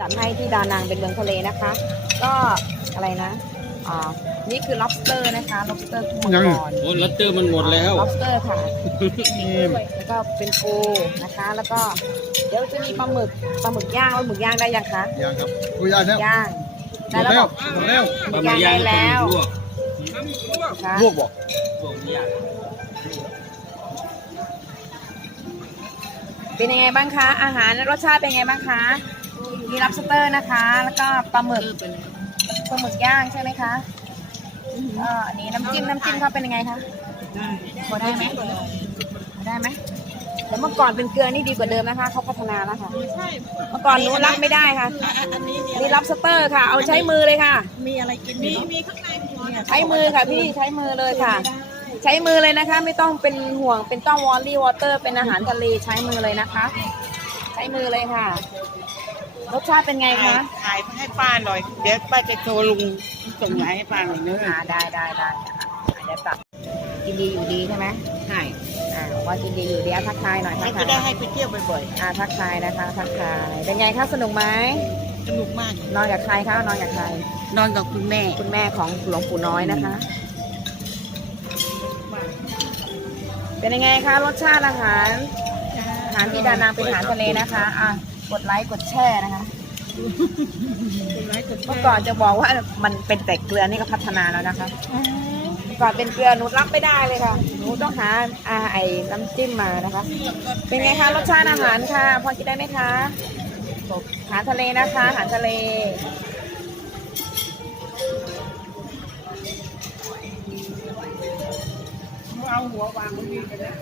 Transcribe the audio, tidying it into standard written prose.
จัดให้ที่ดานังเป็นเมืองทะเลนะคะ ก็อะไรนะนี่คือ lobster นะคะ lobster กุ้งมังกร โอ้ลัตเตอร์มันหมดแล้ว lobster ค่ะแล้วก็เป็นปูนะคะ แล้วก็เดี๋ยวจะมีปลาหมึกย่างปลาหมึกย่างได้ยังคะ ย่างครับกูย่างแล้ว ย่าง หม ได้ ด แล้ว แล้ว บอก หมดแล้ว ย่างได้แล้ว ลวก นะคะ ลวกบอก ลวกเนี่ย เป็นยังไงบ้างคะ อาหารรสชาติเป็นยังไงบ้างคะมี lobster นะคะ แล้วก็ปลาหมึกย่างใช่ไหมคะอันนี้น้ำจิ้มเขาเป็นยังไงคะพอได้ไหมพอได้ไหมแต่เมื่อก่อนเป็นเกลือนี่ดีกว่าเดิมนะคะเขาพัฒนาแล้วค่ะเมื่อก่อนหนูรับไม่ได้ค่ะ อันนี้ นี่ lobster ค่ะ เอาใช้มือเลยค่ะ มีอะไรกินมีข้างในหัว ใช้มือค่ะพี่ใช้มือเลยค่ะ ใช้มือเลยนะคะ ไม่ต้องเป็นห่วงเป็นต้องวอลลี่วอเตอร์เป็นอาหารทะเลใช้มือเลยนะคะ ใช้มือเลยค่ะ รสชาติเป็นไงคะ ขายให้ป้าหน่อย เดี๋ยวป้าจะโทรลุงส่งมาให้ป้าหน่อยเนื้อ ได้เดี๋ยวตัดกินดีอยู่ดีใช่ไหม ใช่ ว่ากินดีอยู่ดีทักทายหน่อยทั เขา กทา จะ ย ได้ให้ไปเที่ยวบ่อย ทักทายนะคะทักทายเป็นไงคะสนุกไหม ๆสนุกมาก นอนกับใครคะนอนกับใคร นอนกับคุณแม่ คุณแม่ของหลวงปู่น้อยนะคะ เป็นยังไงคะรสชาติอาหารที่ดานังเป็นอาหารทะเลนะคะกดไลค์กดแชร์นะคะเมื่อก่อนจะบอกว่ามันเป็นแต่เกลือนี่ก็พัฒนาแล้วนะคะเมื่อก่อนเป็นเกลือหนูรับไม่ได้เลยค่ะหนูต้องหาไอ้น้ำจิ้มมานะคะ เป็นไงคะรสชาติอาหารค่ะพอคิดได้ไหมคะอาหารทะเลนะคะอาหารทะเลเอาหัววางตรงนี้ไปเลย